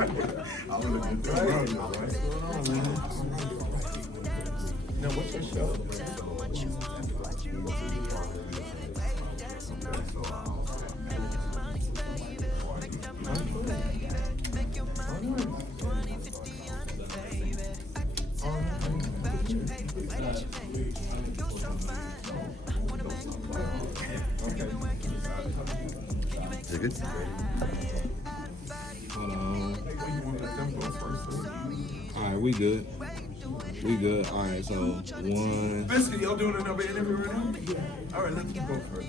Now, what's your show? Is it good? Hold on. All right, we good. We good. All right, so one. Basically, y'all doing another interview right now? All right, let's go first.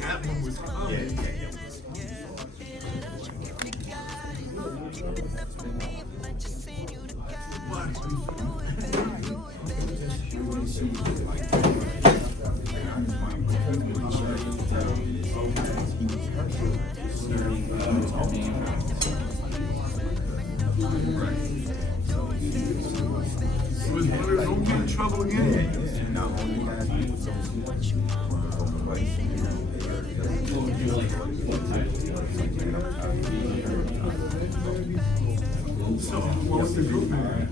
That one was coming. Don't get in trouble again. So, what's the group name?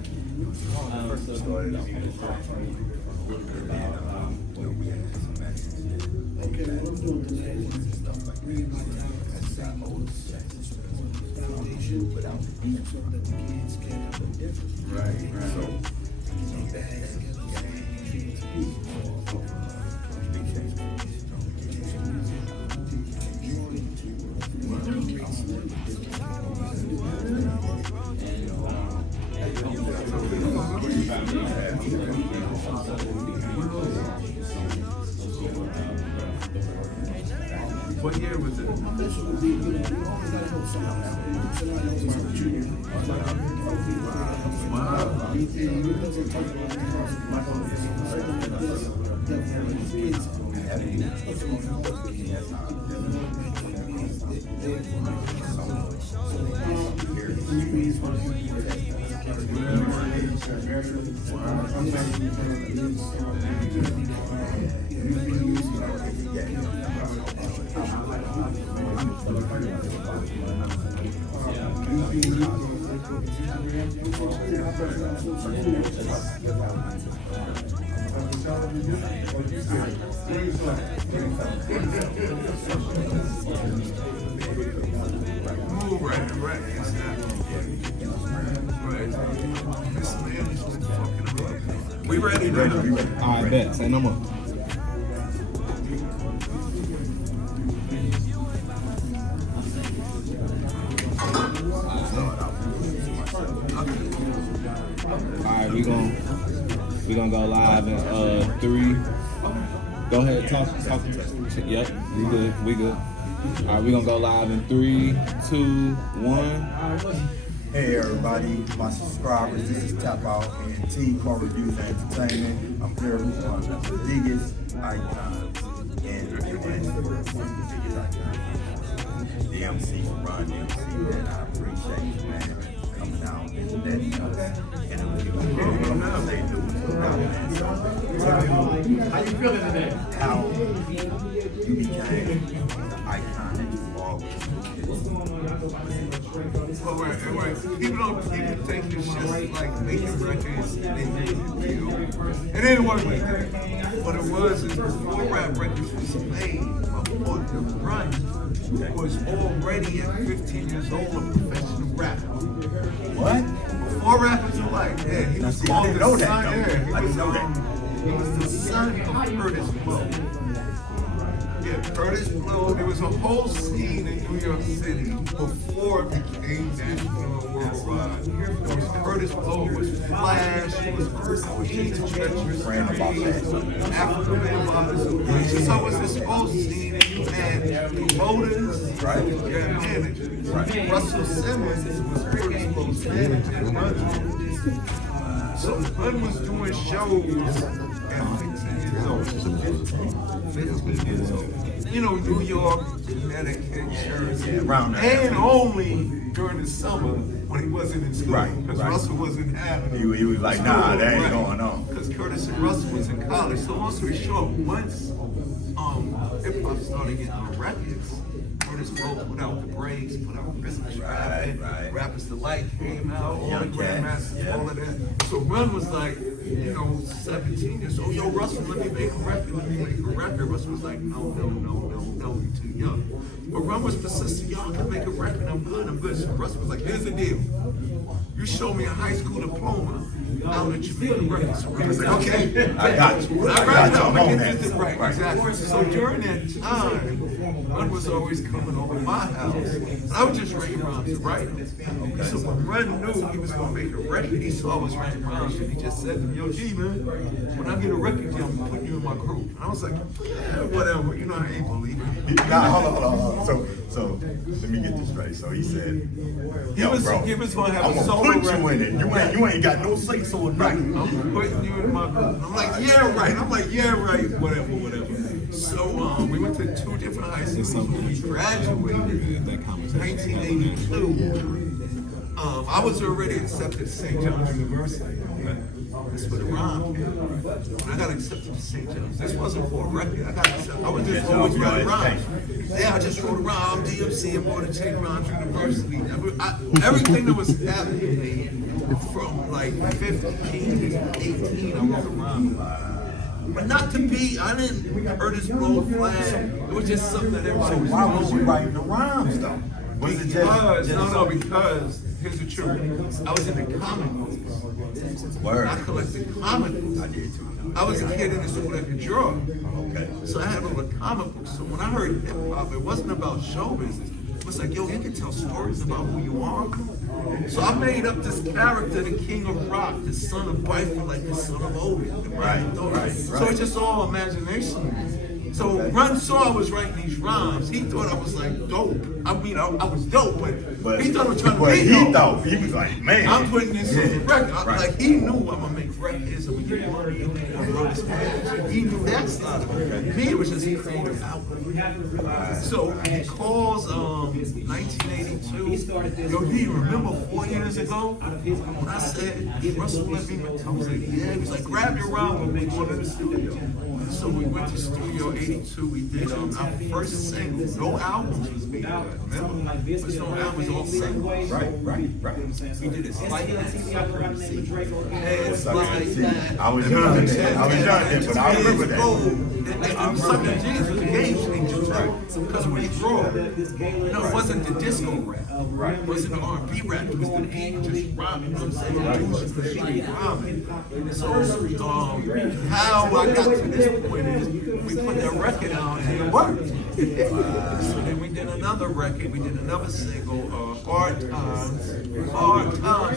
What year was it? We ready, baby. All right, bet. Say no more. All right, we gonna go live in 3. Go ahead, talk. Yep, we good. All right, we gonna go live in 3, 2, 1. Hey everybody, my subscribers, this is Tap Out and Team Car Reviews and Entertainment. I'm here with one of the biggest icons in the biggest icons. DMC, RUN DMC, and I appreciate you, man, coming out and letting us interview what they do. How you feeling today? How you became the icon that you always People take this shit like making records and they make it real. It didn't work like that. What it was is before rap records was made, before the RUN was already at 15 years old a professional rapper. What? Before rappers were like, yeah, he was I didn't know that. son, yeah, I didn't know that. He was the son of Curtis Blow. Yeah, Curtis Blow. There was a whole scene in New York City before it became national and worldwide. There was Curtis Blow, it was Flash, it was Treacherous, African Man. So it was this whole scene, and you had promoters, Right. you had managers. Right. Russell Simmons was Curtis Blow's manager and Run. So Run was doing shows at 15 years old. 15 years old. You know, New York, Connecticut, Jersey. Yeah, around that. And only during the summer when he wasn't in school. Right, Because right. Russell wasn't having He was like, nah, that ain't going on. Because Curtis and Russell was in college. So long story short, once hip hop started getting on records, Curtis Blow put out The Breaks, put out Christmas Right. Rappers Delight came out, all the Young Grandmasters, Cats, yeah. all of that. So Run was like, 17 years old. Yo, Russell, let me make a record. Russell was like, no, you're too young. But Run was persistent. Y'all can make a record. I'm good. So Russell was like, here's the deal. You show me a high school diploma, I'll let you make a record. So Run said, okay. I got you. All I right, got you. I'm I'm gonna on get this that. right. Exactly. So during that time, Run was always coming over to my house. And I was just writing rhymes to write them. So when Run knew he was gonna make a record, he saw I was writing rhymes, and he just said to me, yo, G, man, when I get a record deal, I'm gonna put you in my group. And I was like, yeah, whatever. You know, I ain't believe it. Nah, hold on. So let me get this straight. So he said, He yo, was bro, gonna have I'm a solo gonna put you record. in it. You ain't got no say so or nothing. I'm putting you in my group. I'm like, yeah, right. Whatever. So we went to two different high schools when we graduated That in conversation. 1982. I was already accepted to St. John's University. That's where the rhyme came. When I got accepted to St. John's, this wasn't for a record. I got accepted. I was just always writing rhymes. Yeah, I just wrote a rhyme. DMC and Border St. John's University. Everything that was happening to me from like 15 to 18, I wrote a rhyme. But not to be, I didn't Curtis Blow flag. It was just something that everybody was Why was you doing. writing the rhymes though? Was it Because here's the truth. I was in the comic books. Word. I collected comic books. I did too. I was a kid in the school that could draw. Okay. So I had all the comic books. So when I heard hip hop, it wasn't about show business. It was like, yo, you can tell stories about who you are. So I made up this character, the King of Rock, the son of Bifer, like the son of Odin. Right. So it's just all imagination. So Run saw I was writing these rhymes. He thought I was like dope. I mean, I was dope, but he thought I was trying to be dope. He was like, man, I'm putting this on the record. Right. Like, he knew I'm gonna make records, I'm gonna get money, I'm gonna grow this man. He knew that side of it. Me, it was just a creative outlet. So he calls 1982. Yo, do you remember 4 years ago when I said Russell let me? I was like, yeah. He was like, grab your rhyme and make one in the studio. So we went to Studio 82. We did our first single. No albums was being done. Remember? There's no albums, all singles. Right. We did it like that. It's Sucker like MC. that. I was young then, but I remember that. Sucker G's was the game changer too. Because when you draw, it wasn't the disco rap. It wasn't the R&B rap. It was the beat just rhyming. You know what I'm saying? Dudes just straight rhyming. So how I got to this point is we put that record out and it worked. So then we did another record. We did another single, Hard Times.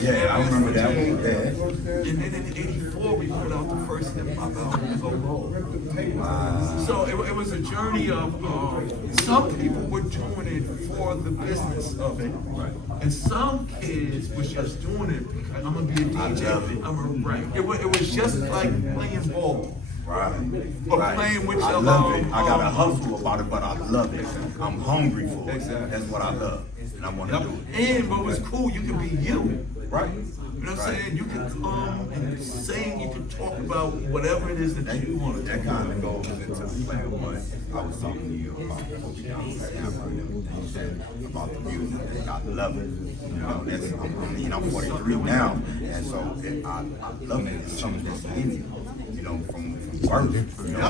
Yeah, I remember that one. Yeah. And then in '84 we put out the first hip hop album, Go Roll. So it was a journey of some people were doing it for the business of it, and some kids was just doing it because I'm gonna be a DJ. I'm a right. It was just like playing ball. Right. Or playing with I your love it. I got a hustle about it, but I love it. I'm hungry for it. Exactly. That's what I love, and I want to do it. And what was cool, you can be you. Right. You know what I'm saying? You can come and sing, you can talk about whatever it is that you want to That do. kind of goes into the plan what I was talking to you about before we got on that everything you said about the music. I love it. You know, I'm 43 now, and so I love it. It's something that's in me. You know, from worth it. You know,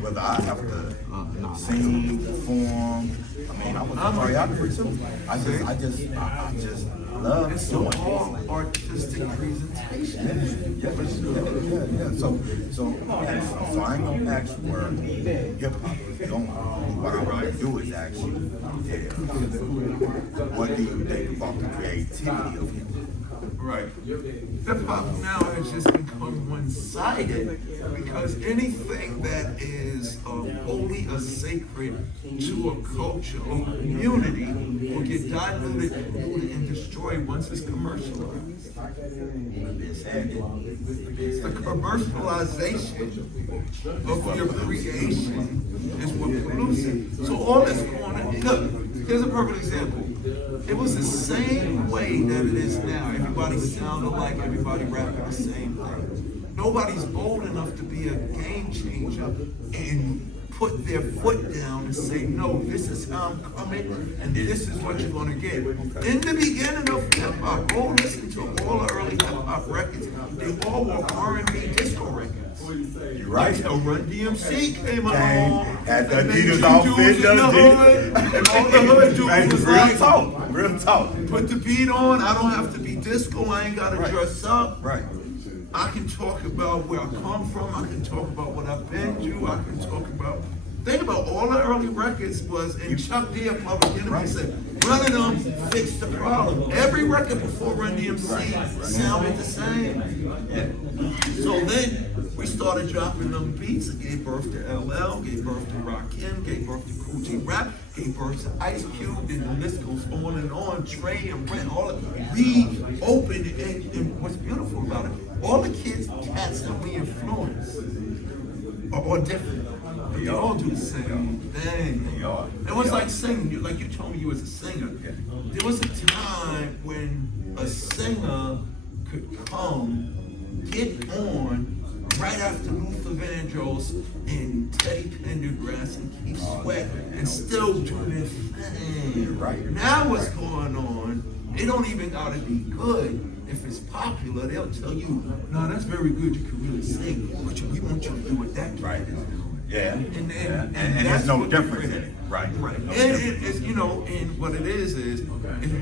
whether I have to sing, perform. I mean, I was a choreographer too. I just love It's doing all it. artistic presentation. Yeah. So I ain't gonna ask you where hip hop is going. What I'm gonna do is ask you, what do you think about the creativity of hip hop? Right. Hip hop now has just become one-sided because anything that is holy or sacred to a culture or community will get diluted, polluted, and destroyed once it's commercialized. The commercialization of your creation is what pollutes it. So all that's going on, look, here's a perfect example. It was the same way that it is now. Everybody sounded like everybody rapping the same thing. Nobody's bold enough to be a game changer and put their foot down and say, no, this is how I'm coming and this is what you're gonna get. In the beginning of hip hop, go listen to all the early hip hop records. They all were R&B disco records. You're right. Until Run DMC came along. Had the and made Adidas you outfit dudes in the hood, and all the hood dudes was like, real talk. put the beat on, I don't have to be disco, I ain't gotta dress up. Right. I can talk about where I come from, I can talk about what I've been through, I can talk about, think about all the early records was, and Chuck D of Public Enemy said, none of them fixed the problem. Every record before Run DMC sounded the same. So then we started dropping them beats. It gave birth to LL, gave birth to Rakim, gave birth to Cool G Rap, gave birth to Ice Cube, and the list goes on and on. Trey and Rent, all of it. We opened it, and what's beautiful about it, all the cats that we influence are all different. They all do the same thing. It was like singing, like you told me you was a singer. There was a time when a singer could come, get on, right after Luther Vandross and Teddy Pendergrass and Keith Sweat and still do their thing. Right. Now what's going on, they don't even gotta be good. If it's popular, they'll tell you, no, that's very good, you can really sing, but we want you to do it that way. Right. Yeah. And And that's there's no what difference we're in it. Right. Right. No And difference. it's, you know, and what it is it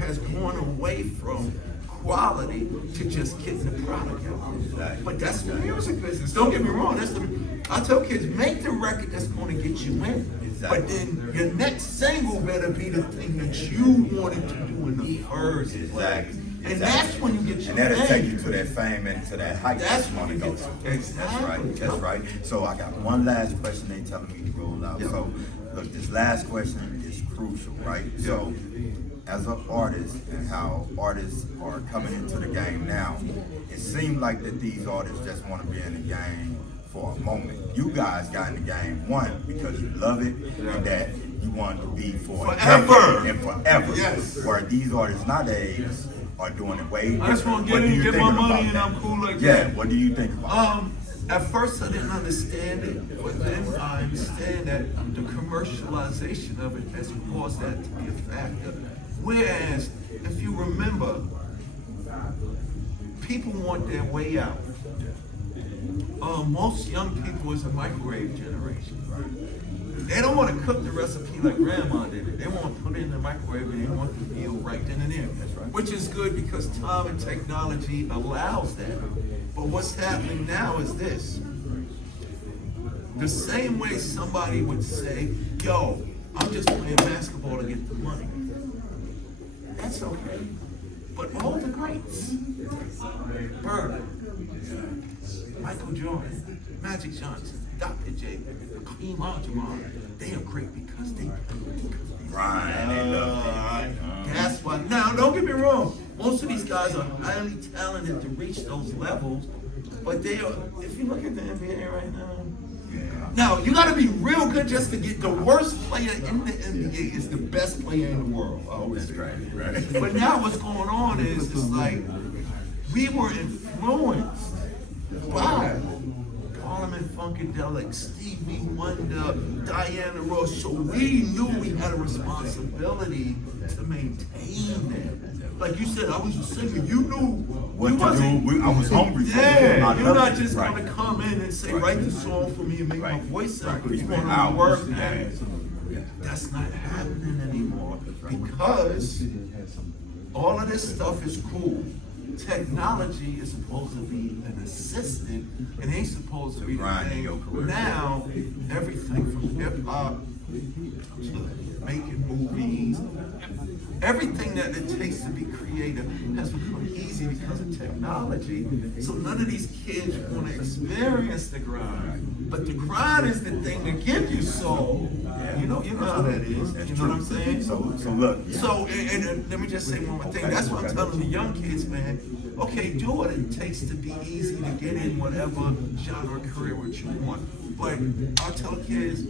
has gone away from quality to just getting the product out. Exactly. But that's the music business. Don't get me wrong. I tell kids, make the record that's going to get you in. Exactly. But then your next single better be the thing that you wanted to do in the first place. Exactly. And that's when you get your And that'll name. take you to that fame and to that height That's that you want to when go you to. get- That's right. That's right. So I got one last question they telling me to roll out. So look, this last question is crucial, right? So as an artist and how artists are coming into the game now, it seems like that these artists just want to be in the game for a moment. You guys got in the game, one, because you love it, and that you want to be for a Forever. decade and forever. Yes. Where these artists nowadays are doing it way different. I just want to What get do in, you get think my about money, and that? I'm cool like Yeah, that. what do you think about At first I didn't understand it, but then I understand that the commercialization of it has caused that to be a factor. Whereas, if you remember, people want their way out. Most young people is a microwave generation. They don't want to cook the recipe like grandma did it. They want to put it in the microwave and they want the meal right then and there. Which is good because time and technology allows that. But what's happening now is this. The same way somebody would say, yo, I'm just playing basketball to get the money. That's okay. But all the greats, Bird, Michael Jordan, Magic Johnson, Dr. J, Kareem Abdul-Jabbar, they are great because they Ryan, they love it. That's why. Now, don't get me wrong. Most of these guys are highly talented to reach those levels, but they are. If you look at the NBA right now, now you got to be real good just to get the worst player in the NBA is the best player in the world. Oh, that's Right, right. But now what's going on is it's like we were influenced by Parliament Funkadelic, Stevie Wonder, Diana Ross, so we knew we had a responsibility to maintain that. like you said, I was a singer. You knew What you to wasn't. do? I was hungry for it. Yeah, I you're love not it. just Right. gonna come in and say, write the song for me and make my Right. voice sound good. Right. You Spend want to hours. work, man. That's not happening anymore because all of this stuff is cool. Technology is supposed to be an assistant. It ain't supposed to be the grind in your thing. career. Now, everything from hip hop to making movies, everything that it takes to be creative has become easy because of technology. So none of these kids want to experience the grind. But the grind is the thing that gives you soul. You know how that is. That's You know what I'm true. saying? So look. So, and let me just say one more thing. That's what I'm telling the young kids, man. Okay, do what it takes to be easy to get in whatever genre career what you want. But I tell kids,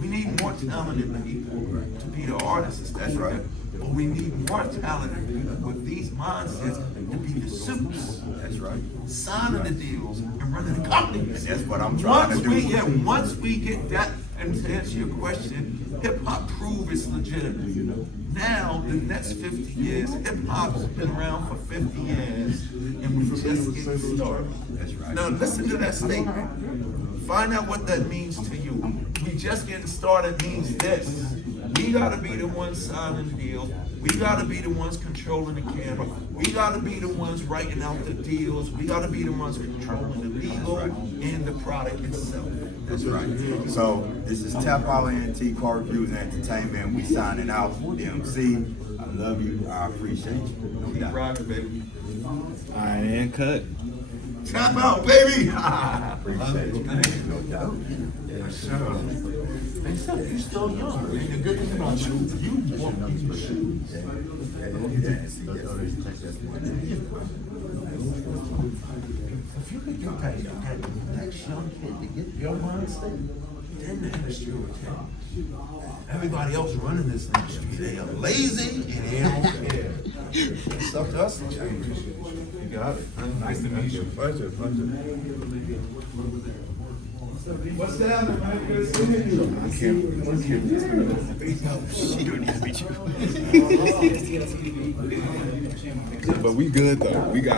we need more talented people to be the artists. That's right. But we need more talented people with these mindsets to be the suits. That's right. Signing the deals and running the companies. And that's what I'm trying to do. Once we get that, and to answer your question, hip hop prove it's legitimate. Now, the next 50 years, hip hop's been around for 50 years, and we're just getting started. That's right. Now, listen to that statement. Find out what that means to you. We just getting started means this. We gotta be the ones signing deals. We gotta be the ones controlling the camera. We gotta be the ones writing out the deals. We gotta be the ones controlling the legal and the product itself. That's right. So this is Tap Out NT Car Reviews and Entertainment. We signing out. DMC. I love you. I appreciate you. No Keep doubt. rocking, baby. All right, and cut. Tap out, baby. Appreciate you. No doubt. You're still young. And the good thing about you want people to shoot. If you could get that next young kid to get your mindset, then the industry will change. Everybody else running this industry, they are lazy and they don't care. It's up to us to change. You got it. Nice to meet you. Pleasure. What's that, man? Good seeing you. She don't need to beat you. But we good though. We got